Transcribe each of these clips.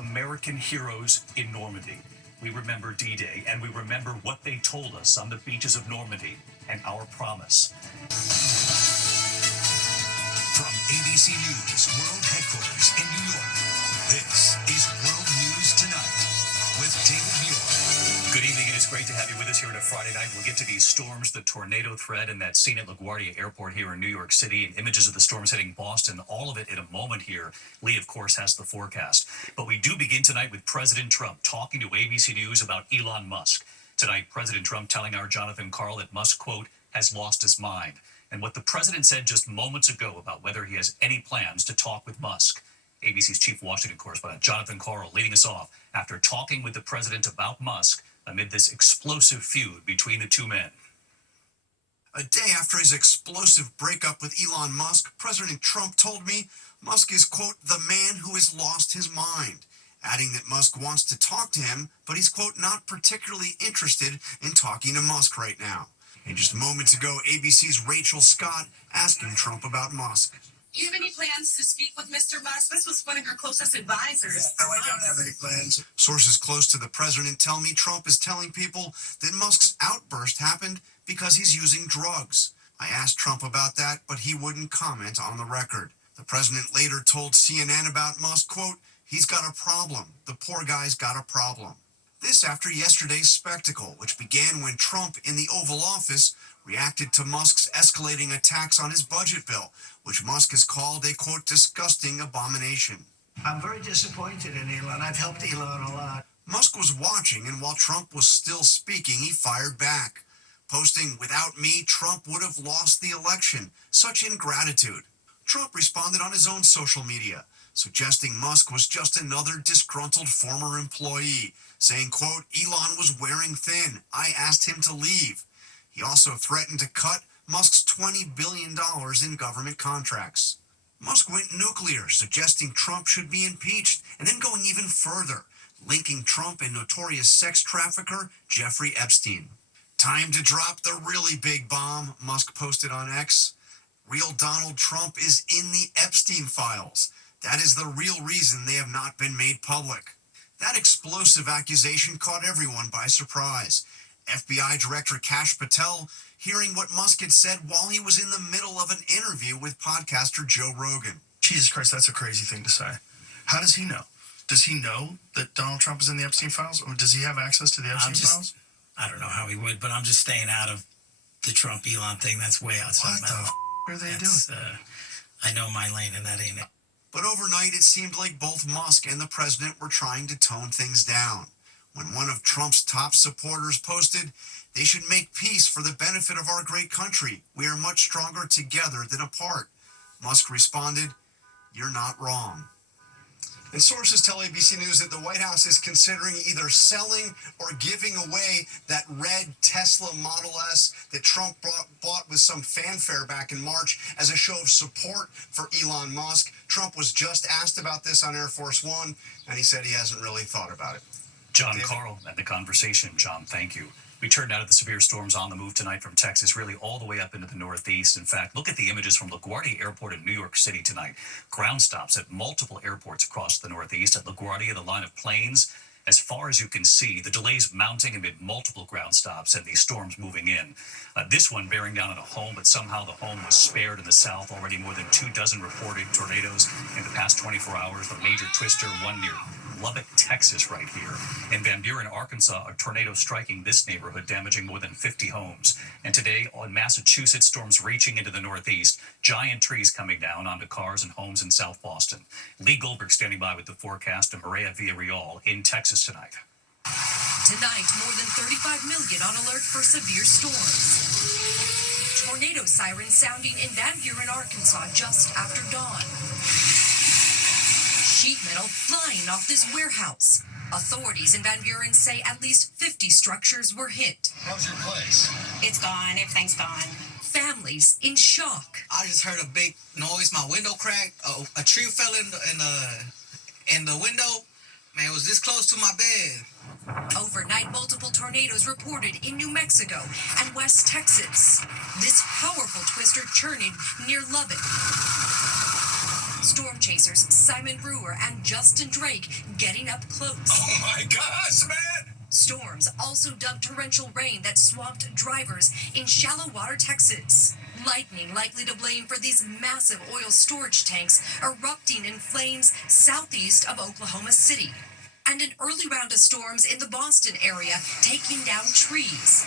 American heroes in Normandy. We remember D-Day, and we remember what they told us on the beaches of Normandy and our promise. From ABC News World Headquarters in New York, this is World News Tonight with David Muir. Good evening. It is great to have you with us here on a Friday night. We'll get to these storms, the tornado threat, and that scene at LaGuardia Airport here in New York City, and images of the storms hitting Boston, all of it in a moment here. Lee, of course, has the forecast. But we do begin tonight with President Trump talking to ABC News about Elon Musk. Tonight, President Trump telling our Jonathan Karl that Musk, quote, has lost his mind. And what the president said just moments ago about whether he has any plans to talk with Musk. ABC's chief Washington correspondent Jonathan Karl leading us off after talking with the president about Musk amid this explosive feud between the two men. A day after his explosive breakup with Elon Musk, President Trump told me Musk is, quote, the man who has lost his mind, adding that Musk wants to talk to him, but he's, quote, not particularly interested in talking to Musk right now. And just moments ago, ABC's Rachel Scott asking Trump about Musk. Do you have any plans to speak with Mr. Musk? This was one of your closest advisors. No, I don't have any plans. Sources close to the president tell me Trump is telling people that Musk's outburst happened because he's using drugs. I asked Trump about that, but he wouldn't comment on the record. The president later told CNN about Musk, quote, he's got a problem. The poor guy's got a problem. This after yesterday's spectacle, which began when Trump in the Oval Office reacted to Musk's escalating attacks on his budget bill, which Musk has called a, quote, disgusting abomination. I'm very disappointed in Elon. I've helped Elon a lot. Musk was watching, and while Trump was still speaking, he fired back, posting, without me, Trump would have lost the election. Such ingratitude. Trump responded on his own social media, suggesting Musk was just another disgruntled former employee, saying, quote, Elon was wearing thin. I asked him to leave. He also threatened to cut Musk's $20 billion in government contracts. Musk went nuclear, suggesting Trump should be impeached, and then going even further, linking Trump and notorious sex trafficker Jeffrey Epstein. Time to drop the really big bomb, Musk posted on X. Real Donald Trump is in the Epstein files. That is the real reason they have not been made public. That explosive accusation caught everyone by surprise. FBI Director Kash Patel hearing what Musk had said while he was in the middle of an interview with podcaster Joe Rogan. Jesus Christ, that's a crazy thing to say. How does he know? Does he know that Donald Trump is in the Epstein files, or does he have access to the Epstein files? I don't know how he would, but I'm just staying out of the Trump-Elon thing. That's way outside What the are they doing? I know my lane, and that ain't it. But overnight, it seemed like both Musk and the president were trying to tone things down. When one of Trump's top supporters posted, they should make peace for the benefit of our great country. We are much stronger together than apart. Musk responded, you're not wrong. And sources tell ABC News that the White House is considering either selling or giving away that red Tesla Model S that Trump bought with some fanfare back in March as a show of support for Elon Musk. Trump was just asked about this on Air Force One, and he said he hasn't really thought about it. John Karl at the conversation. John, thank you. We turned out at the severe storms on the move tonight from Texas, really all the way up into the Northeast. In fact, look at the images from LaGuardia Airport in New York City tonight. Ground stops at multiple airports across the Northeast. At LaGuardia, the line of planes, as far as you can see, the delays mounting amid multiple ground stops and these storms moving in. This one bearing down on a home, but somehow the home was spared in the south. Already more than 24 reported tornadoes in the past 24 hours. The major twister, one near Lubbock, Texas, right here. In Van Buren, Arkansas, a tornado striking this neighborhood, damaging more than 50 homes. And today, in Massachusetts, storms reaching into the Northeast. Giant trees coming down onto cars and homes in South Boston. Lee Goldberg standing by with the forecast, and Maria Villarreal in Texas tonight. Tonight, more than 35 million on alert for severe storms. Tornado sirens sounding in Van Buren, Arkansas, just after dawn. Sheet metal flying off this warehouse. Authorities in Van Buren say at least 50 structures were hit. How's your place? It's gone. Everything's gone. Families in shock. I just heard a big noise. My window cracked. A tree fell in the window. Man, it was this close to my bed. Overnight, multiple tornadoes reported in New Mexico and West Texas. This powerful twister churning near Lubbock. Storm chasers Simon Brewer and Justin Drake getting up close. Oh my gosh, man! Storms also dumped torrential rain that swamped drivers in shallow water Texas. Lightning likely to blame for these massive oil storage tanks erupting in flames southeast of Oklahoma City. And an early round of storms in the Boston area taking down trees.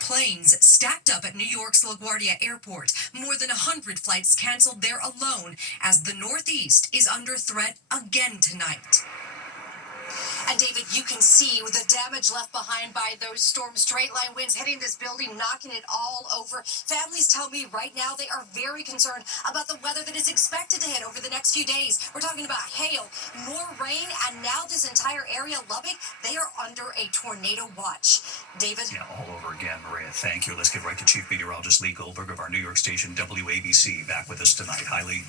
Planes stacked up at New York's LaGuardia Airport. More than 100 flights canceled there alone as the Northeast is under threat again tonight. And David, you can see the damage left behind by those storm straight line winds hitting this building, knocking it all over. Families tell me right now they are very concerned about the weather that is expected to hit over the next few days. We're talking about hail, more rain, and now this entire area, Lubbock, they are under a tornado watch. David? Yeah, all over again, Maria. Thank you. Let's get right to Chief Meteorologist Lee Goldberg of our New York station WABC back with us tonight. Hi, Lee.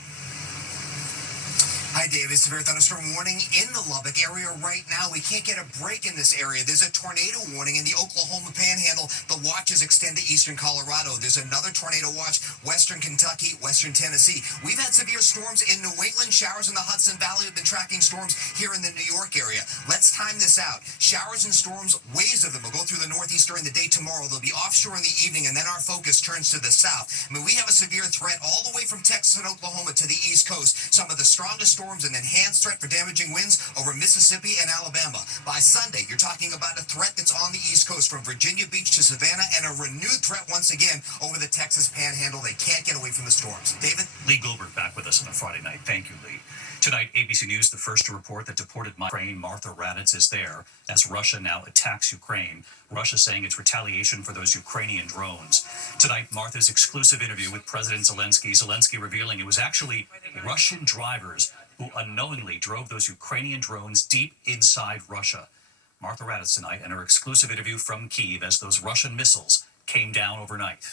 Hi, David. Severe thunderstorm warning in the Lubbock area right now. We can't get a break in this area. There's a tornado warning in the Oklahoma Panhandle. The watches extend to eastern Colorado. There's another tornado watch, western Kentucky, western Tennessee. We've had severe storms in New England, showers in the Hudson Valley. We've been tracking storms here in the New York area. Let's time this out. Showers and storms, waves of them will go through the Northeast during the day tomorrow. They'll be offshore in the evening, and then our focus turns to the south. I mean, we have a severe threat all the way from Texas and Oklahoma to the East Coast. Some of the strongest storms, an enhanced threat for damaging winds over Mississippi and Alabama. By Sunday, you're talking about a threat that's on the East Coast from Virginia Beach to Savannah, and a renewed threat once again over the Texas Panhandle. They can't get away from the storms. David? Lee Goldberg back with us on a Friday night. Thank you, Lee. Tonight, ABC News, the first to report that deported Ukraine Martha Raddatz is there as Russia now attacks Ukraine. Russia saying it's retaliation for those Ukrainian drones. Tonight, Martha's exclusive interview with President Zelensky. Zelensky revealing it was actually Russian drivers who unknowingly drove those Ukrainian drones deep inside Russia. Martha Raddatz tonight and her exclusive interview from Kyiv as those Russian missiles came down overnight.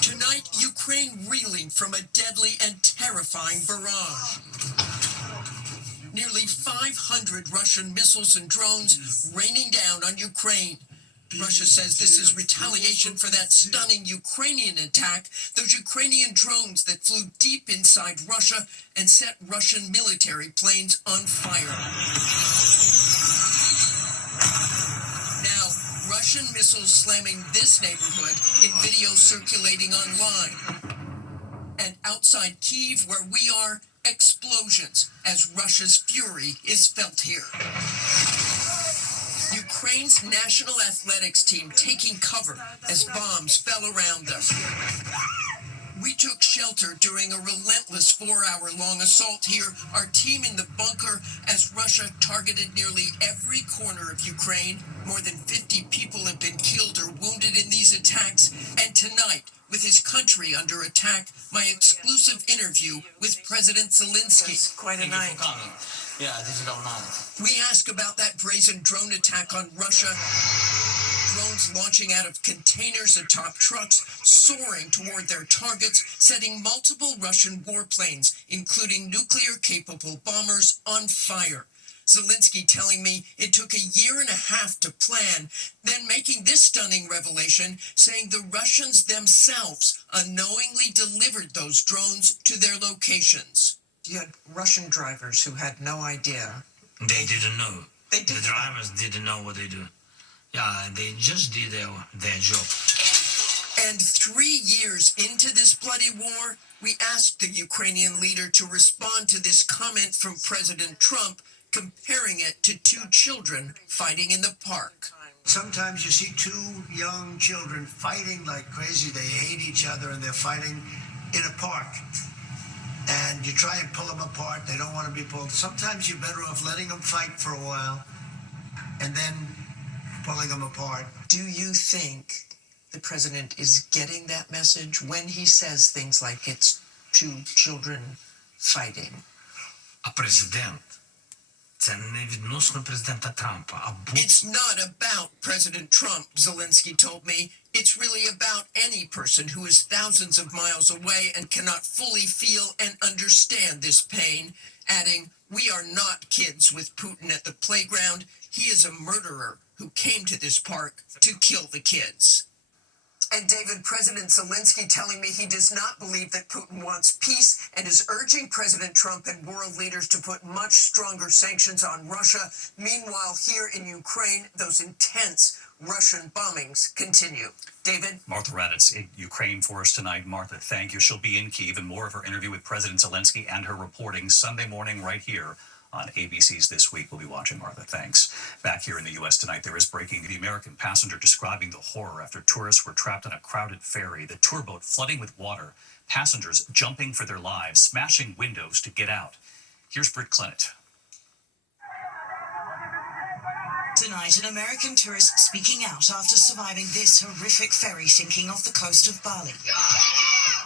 Tonight, Ukraine reeling from a deadly and terrifying barrage. Nearly 500 Russian missiles and drones raining down on Ukraine. Russia says this is retaliation for that stunning Ukrainian attack, those Ukrainian drones that flew deep inside Russia and set Russian military planes on fire. Now, Russian missiles slamming this neighborhood in video circulating online. And outside Kyiv, where we are, explosions as Russia's fury is felt here. Ukraine's national athletics team taking cover as bombs fell around us. We took shelter during a relentless 4-hour-long assault here, our team in the bunker, as Russia targeted nearly every corner of Ukraine. More than 50 people have been killed or wounded in these attacks. And tonight, with his country under attack, my exclusive interview with President Zelensky. It's quite a night. Yeah, this is all night. We ask about that brazen drone attack on Russia. Drones launching out of containers atop trucks, soaring toward their targets, setting multiple Russian warplanes, including nuclear-capable bombers, on fire. Zelensky telling me it took 1.5 years to plan, then making this stunning revelation, saying the Russians themselves unknowingly delivered those drones to their locations. You had Russian drivers who had no idea. They didn't know. They didn't. The drivers didn't know what they do. Yeah, they just did their job. And 3 years into this bloody war, we asked the Ukrainian leader to respond to this comment from President Trump, comparing it to 2 children fighting in the park. Sometimes you see 2 young children fighting like crazy. They hate each other and they're fighting in a park. And you try and pull them apart. They don't want to be pulled. Sometimes you're better off letting them fight for a while and then pulling them apart. Do you think the president is getting that message when he says things like it's 2 children fighting? А президент – це не відносно президента Трампа, а It's not about President Trump, Zelensky told me. It's really about any person who is thousands of miles away and cannot fully feel and understand this pain, adding, we are not kids with Putin at the playground. He is a murderer who came to this park to kill the kids. And David, President Zelensky telling me he does not believe that Putin wants peace and is urging President Trump and world leaders to put much stronger sanctions on Russia. Meanwhile, here in Ukraine, those intense Russian bombings continue. David? Martha Raddatz in Ukraine for us tonight. Martha, thank you. She'll be in Kyiv, and more of her interview with President Zelensky and her reporting Sunday morning right here on ABC's This Week. We'll be watching, Martha. Thanks. Back here in the U.S. tonight, there is breaking. The American passenger describing the horror after tourists were trapped on a crowded ferry, the tour boat flooding with water, passengers jumping for their lives, smashing windows to get out. Here's Britt Clennett. Tonight, an American tourist speaking out after surviving this horrific ferry sinking off the coast of Bali.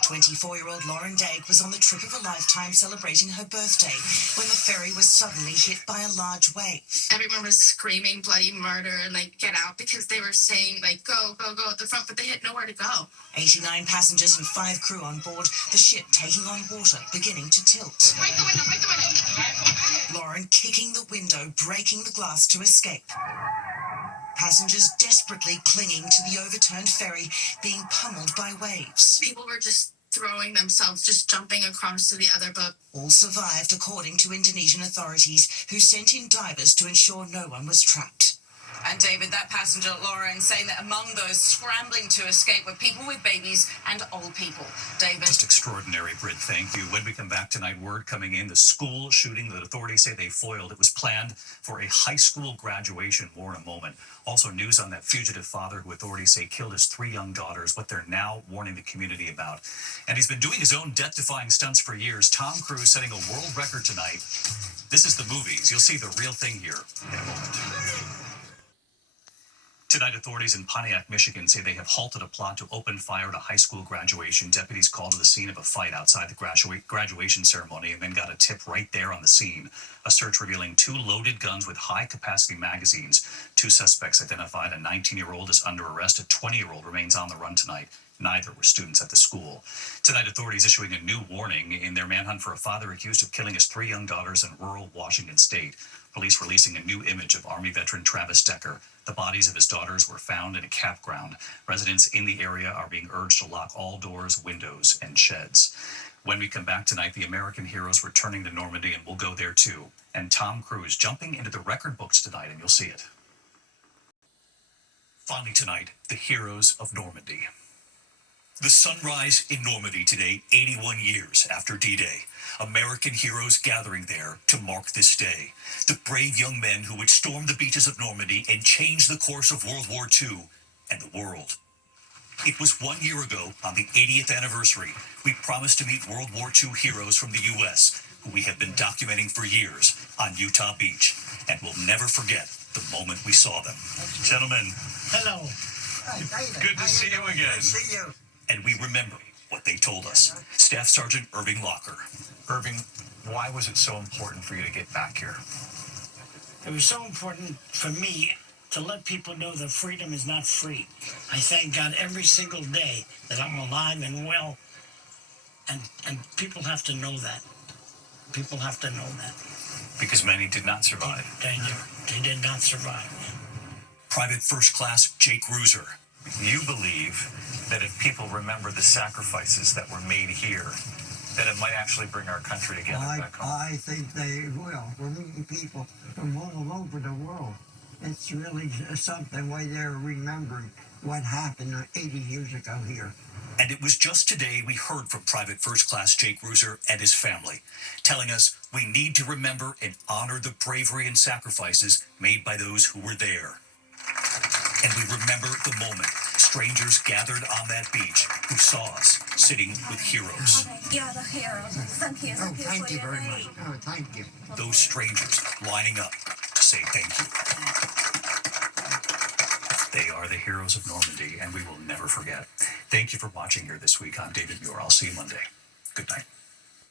24-year-old Lauren Daigle was on the trip of a lifetime celebrating her birthday when the ferry was suddenly hit by a large wave. Everyone was screaming bloody murder and get out, because they were saying go, go, go at the front, but they had nowhere to go. 89 passengers and 5 crew on board, the ship taking on water, beginning to tilt. Break the window, break the window. Lauren kicking the window, breaking the glass to escape. Passengers desperately clinging to the overturned ferry, being pummeled by waves. People were just throwing themselves, just jumping across to the other boat. All survived, according to Indonesian authorities, who sent in divers to ensure no one was trapped. And David, that passenger, Lauren, saying that among those scrambling to escape were people with babies and old people. David? Just extraordinary, Britt. Thank you. When we come back tonight, word coming in, the school shooting that authorities say they foiled. It was planned for a high school graduation. More in a moment. Also news on that fugitive father who authorities say killed his 3 young daughters, what they're now warning the community about. And he's been doing his own death-defying stunts for years. Tom Cruise setting a world record tonight. This is the movies. You'll see the real thing here in a moment. Tonight, authorities in Pontiac, Michigan say they have halted a plot to open fire at a high school graduation. Deputies called to the scene of a fight outside the graduation ceremony and then got a tip right there on the scene. A search revealing 2 loaded guns with high-capacity magazines. 2 suspects identified. A 19-year-old is under arrest. A 20-year-old remains on the run tonight. Neither were students at the school. Tonight, authorities issuing a new warning in their manhunt for a father accused of killing his 3 young daughters in rural Washington state. Police releasing a new image of Army veteran Travis Decker. The bodies of his daughters were found in a campground. Residents in the area are being urged to lock all doors, windows, and sheds. When we come back tonight, the American heroes returning to Normandy, and we'll go there too. And Tom Cruise jumping into the record books tonight, and you'll see it. Finally tonight, the heroes of Normandy. The sunrise in Normandy today, 81 years after D-Day. American heroes gathering there to mark this day. The brave young men who would storm the beaches of Normandy and change the course of World War II and the world. It was 1 year ago, on the 80th anniversary, we promised to meet World War II heroes from the U.S., who we have been documenting for years on Utah Beach, and we'll never forget the moment we saw them. Gentlemen. Hello. Good to see you again. Good to see you. And we remember what they told us. Staff Sergeant Irving Locker. Irving, why was it so important for you to get back here? It was so important for me to let people know that freedom is not free. I thank God every single day that I'm alive and well, and people have to know that. People have to know that. Because many did not survive. They did not survive. Private First Class Jake Ruser. You believe that if people remember the sacrifices that were made here, that it might actually bring our country together back home? I think they will. We're meeting people from all over the world. It's really something why they're remembering what happened 80 years ago here. And it was just today we heard from Private First Class Jake Ruser and his family, telling us we need to remember and honor the bravery and sacrifices made by those who were there. And we remember the moment strangers gathered on that beach who saw us sitting with heroes. You're the heroes. Thank you. Oh, thank you very much. Oh, thank you. Those strangers lining up to say thank you. They are the heroes of Normandy, and we will never forget. Thank you for watching here this week. I'm David Muir. I'll see you Monday. Good night.